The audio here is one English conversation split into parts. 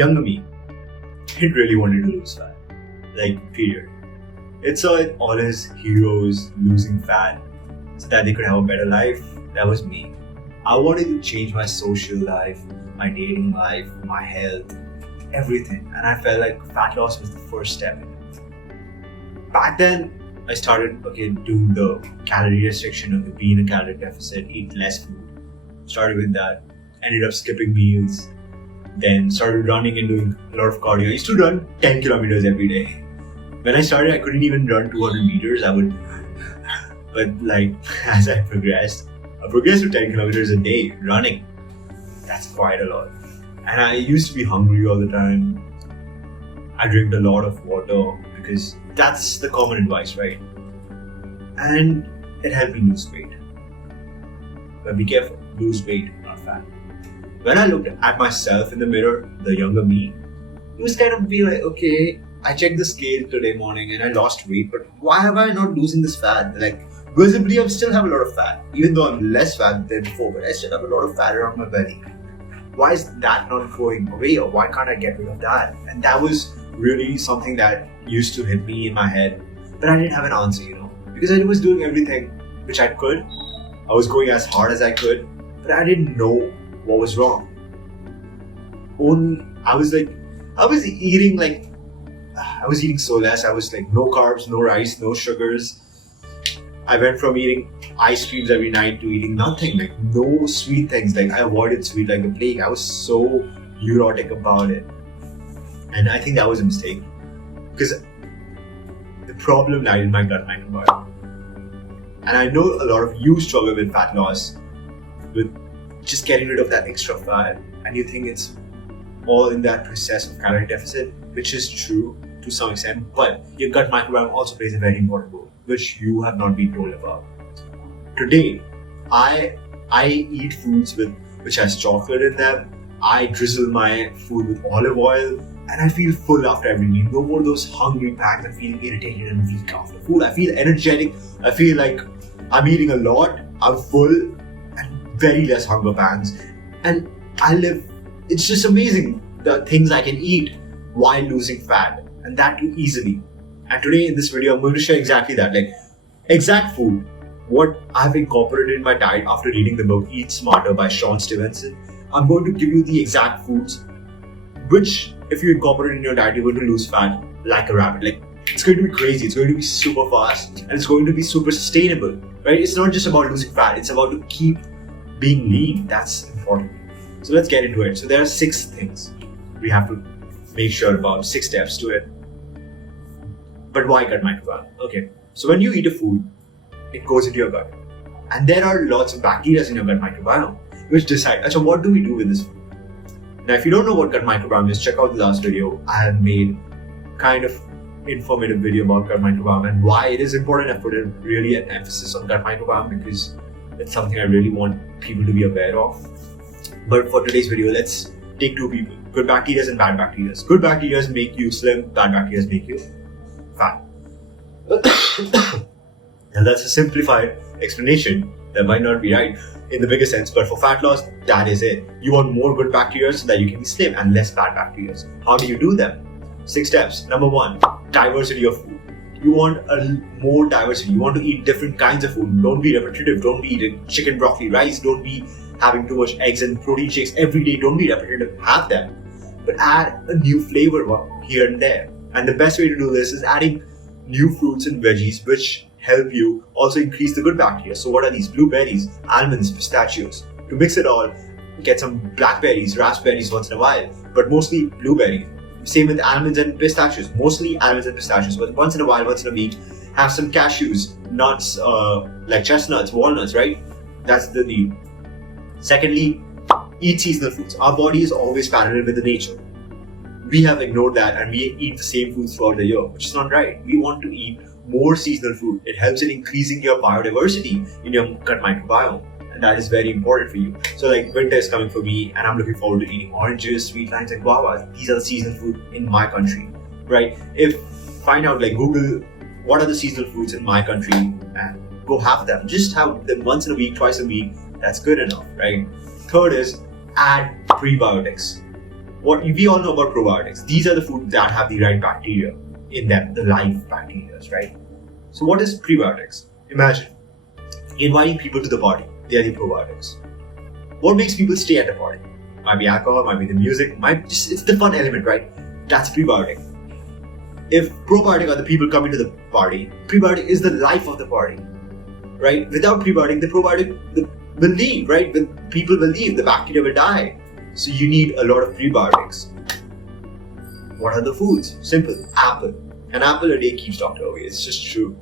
younger me, it really wanted to lose fat. Period. It saw it all as heroes losing fat so that they could have a better life. That was me. I wanted to change my social life, my dating life, my health, everything. And I felt like fat loss was the first step in it. Back then, I started doing the calorie restriction, be in a calorie deficit, eat less food. Started with that. Ended up skipping meals. Then started running and doing a lot of cardio. I used to run 10 kilometers every day. When I started, I couldn't even run 200 meters. But as I progressed to 10 kilometers a day running. That's quite a lot. And I used to be hungry all the time. I drank a lot of water because that's the common advice, right? And it helped me lose weight. But be careful, lose weight, not fat. When I looked at myself in the mirror, the younger me, it was kind of be like, okay, I checked the scale today morning and I lost weight, but why am I not losing this fat? Visibly, I still have a lot of fat, even though I'm less fat than before, but I still have a lot of fat around my belly. Why is that not going away, or why can't I get rid of that? And that was really something that used to hit me in my head, but I didn't have an answer, because I was doing everything which I could. I was going as hard as I could, but I didn't know what was wrong. I was eating so less. I was no carbs, no rice, no sugars. I went from eating ice creams every night to eating nothing, no sweet things. I avoided sweet like the plague. I was so neurotic about it. And I think that was a mistake, because the problem lied in my gut microbiome. And I know a lot of you struggle with fat loss, with just getting rid of that extra fat, and you think it's all in that process of calorie deficit, which is true to some extent, but your gut microbiome also plays a very important role, which you have not been told about. Today, I eat foods which has chocolate in them. I drizzle my food with olive oil, and I feel full after every meal. No more those hungry pangs and feeling irritated and weak after food. I feel energetic. I feel like I'm eating a lot. I'm full and very less hunger pangs. And it's just amazing the things I can eat while losing fat, and that too easily. And today in this video, I'm going to share exactly that, exact food, what I've incorporated in my diet after reading the book Eat Smarter by Sean Stevenson. I'm going to give you the exact foods which, if you incorporate in your diet, you're going to lose fat like a rabbit. It's going to be crazy, it's going to be super fast, and it's going to be super sustainable, right? It's not just about losing fat, it's about to keep being lean. That's important. So let's get into it. So there are 6 things we have to make sure about, 6 steps to it. But why gut microbiome? Okay, so when you eat a food, it goes into your gut. And there are lots of bacteria in your gut microbiome which decide, so what do we do with this food? Now, if you don't know what gut microbiome is, check out the last video. I have made kind of informative video about gut microbiome and why it is important. I put in really an emphasis on gut microbiome because it's something I really want people to be aware of. But for today's video, let's take 2 people, good bacteria and bad bacteria. Good bacteria make you slim, bad bacteria make you fat. And that's a simplified explanation that might not be right in the bigger sense, but for fat loss, that is it. You want more good bacteria so that you can be slim and less bad bacteria. How do you do them? 6 steps. Number 1, diversity of food. You want more diversity. You want to eat different kinds of food. Don't be repetitive. Don't be eating chicken, broccoli, rice. Don't be having too much eggs and protein shakes every day. Don't be repetitive. Have them. But add a new flavor here and there. And the best way to do this is adding new fruits and veggies which help you also increase the good bacteria. So what are these? Blueberries, almonds, pistachios. To mix it all, get some blackberries, raspberries once in a while, but mostly blueberries. Same with almonds and pistachios, mostly almonds and pistachios, but once in a while, once in a week, have some cashews, nuts, like chestnuts, walnuts, right? That's the deal. Secondly, eat seasonal foods. Our body is always parallel with the nature. We have ignored that and we eat the same foods throughout the year, which is not right. We want to eat more seasonal food. It helps in increasing your biodiversity in your gut microbiome, and that is very important for you. So winter is coming for me and I'm looking forward to eating oranges, sweet limes and guavas. These are the seasonal food in my country, right? Find out, Google what are the seasonal foods in my country and go have them. Just have them once in a week, twice a week. That's good enough, right? Third is add prebiotics. what we all know about probiotics. These are the foods that have the right bacteria in them, the live bacteria, right? So what is prebiotics? Imagine inviting people to the party. They are the probiotics. What makes people stay at the party? Might be alcohol, might be the music, it's the fun element, right? That's prebiotic. If probiotic are the people coming to the party, prebiotic is the life of the party, right? Without prebiotic, the probiotic will leave, right? People will leave, the bacteria will die. So you need a lot of prebiotics. What are the foods? Simple. Apple. An apple a day keeps doctor away. It's just true.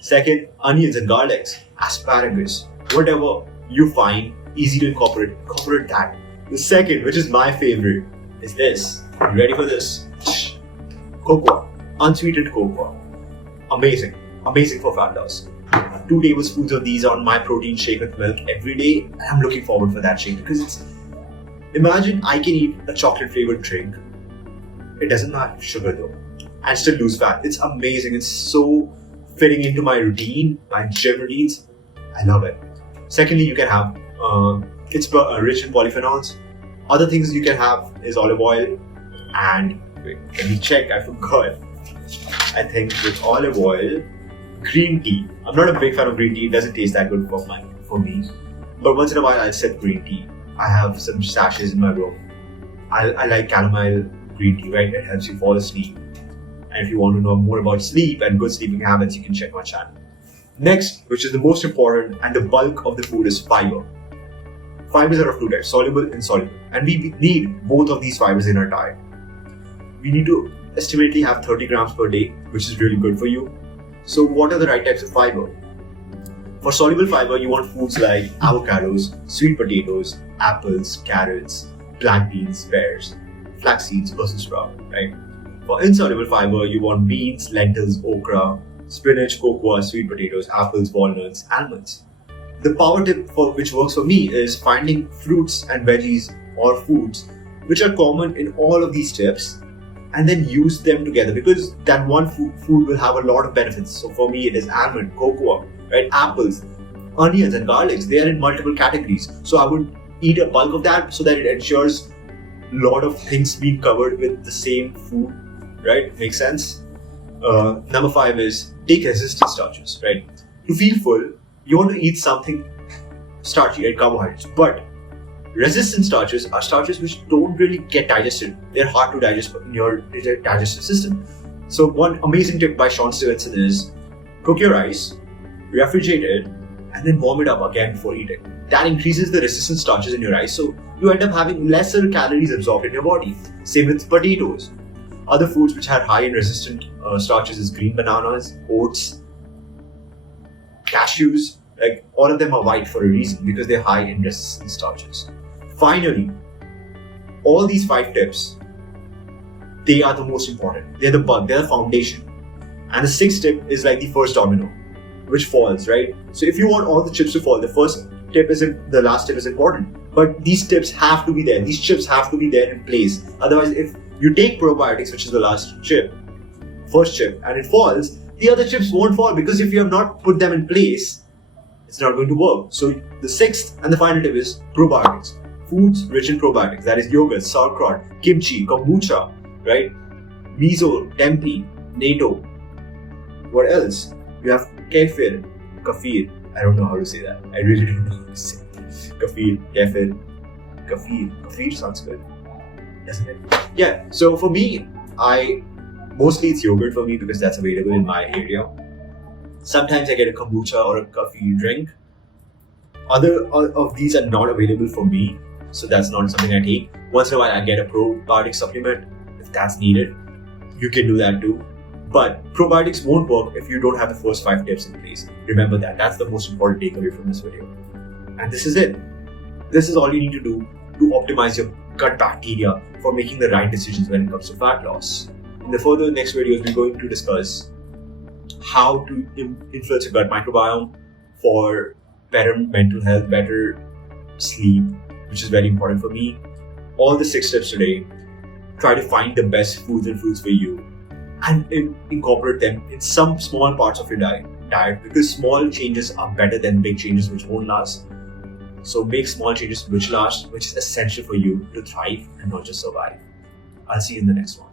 Second, onions and garlics, asparagus, whatever you find easy to incorporate that. The second, which is my favorite, is this. You ready for this? Cocoa. Unsweetened cocoa. Amazing. Amazing for fat loss. 2 tablespoons of these on my protein shake with milk every day. And I'm looking forward for that shake because imagine I can eat a chocolate flavored drink. It doesn't have sugar though. And still lose fat. It's amazing. It's so fitting into my routine, my gym routines. I love it. Secondly, you can have, it's rich in polyphenols. Other things you can have is olive oil and, wait, let me check, I forgot. I think with olive oil, green tea. I'm not a big fan of green tea. It doesn't taste that good for me. But once in a while, I'll sip green tea. I have some sachets in my room. I like chamomile green tea, right? It helps you fall asleep. And if you want to know more about sleep and good sleeping habits, you can check my channel. Next, which is the most important and the bulk of the food, is fiber. Fibers are of two types, soluble and insoluble. And we need both of these fibers in our diet. We need to estimately have 30 grams per day, which is really good for you. So what are the right types of fiber? For soluble fiber, you want foods like avocados, sweet potatoes, apples, carrots, black beans, pears, flax seeds, Brussels sprout, right? For insoluble fiber, you want beans, lentils, okra, spinach, cocoa, sweet potatoes, apples, walnuts, almonds. The power tip which works for me is finding fruits and veggies or foods which are common in all of these tips and then use them together because that one food will have a lot of benefits. So for me, it is almond, cocoa, right? Apples, onions and garlics. They are in multiple categories. So I would eat a bulk of that so that it ensures a lot of things being covered with the same food, right? Makes sense? Number 5 is take resistant starches, right? To feel full, you want to eat something starchy, right? Carbohydrates. But resistant starches are starches which don't really get digested. They're hard to digest in your digestive system. So one amazing tip by Sean Stevenson is cook your rice, refrigerate it, and then warm it up again before eating. That increases the resistant starches in your rice, so you end up having lesser calories absorbed in your body. Same with potatoes. Other foods which had high in resistant starches is green bananas, oats, cashews. Like all of them are white for a reason because they're high in resistant starches. Finally, all these 5 tips, they are the most important. They're the bulk, they're the foundation. And the 6th tip is like the first domino, which falls, right? So if you want all the chips to fall, the first tip isn't, the last tip is important. But these tips have to be there. These chips have to be there in place. Otherwise, if you take probiotics, which is the last chip, first chip, and it falls, the other chips won't fall because if you have not put them in place, it's not going to work. So the 6th and the final tip is probiotics. Foods rich in probiotics, that is yogurt, sauerkraut, kimchi, kombucha, right? Miso, tempeh, natto. What else? You have kefir. I don't know how to say that. I really don't know how to say it. Kefir. Kefir sounds good, doesn't it? Yeah, so for me, mostly it's yogurt for me because that's available in my area. Sometimes I get a kombucha or a kefir drink. Other of these are not available for me, so that's not something I take. Once in a while I get a probiotic supplement if that's needed. You can do that too. But probiotics won't work if you don't have the first 5 tips in place. Remember that. That's the most important takeaway from this video. And this is it. This is all you need to do to optimize your gut bacteria for making the right decisions when it comes to fat loss. In the further next videos, we're going to discuss how to influence your gut microbiome for better mental health, better sleep, which is very important for me. All the 6 tips today, try to find the best foods and fruits for you and incorporate them in some small parts of your diet because small changes are better than big changes which won't last. So make small changes which last, which is essential for you to thrive and not just survive. I'll see you in the next one.